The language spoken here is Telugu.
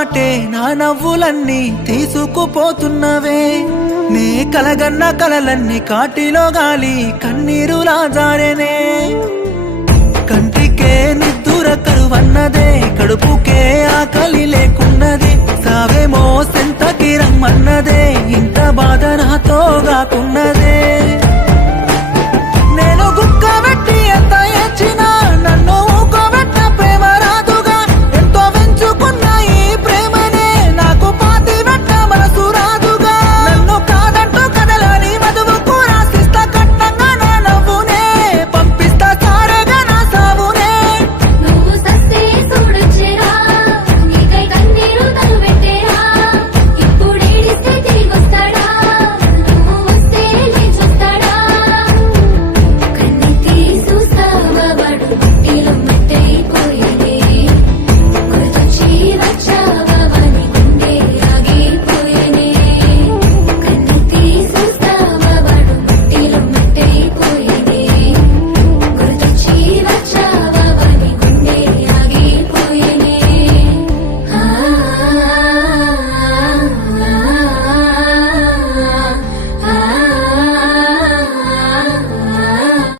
మాటే నా నవ్వులన్నీ తీసుకుపోతున్నవే నీ కలగన్న కలలన్నీ కాటిలో గాలి కన్నీరులా జారెనే కంటికే నిద్దుర కరువన్నదే కడుపుకే ఆకలి లేకున్నది సావేమో సెంతకి రమ్మన్నదే ఇంత బాధ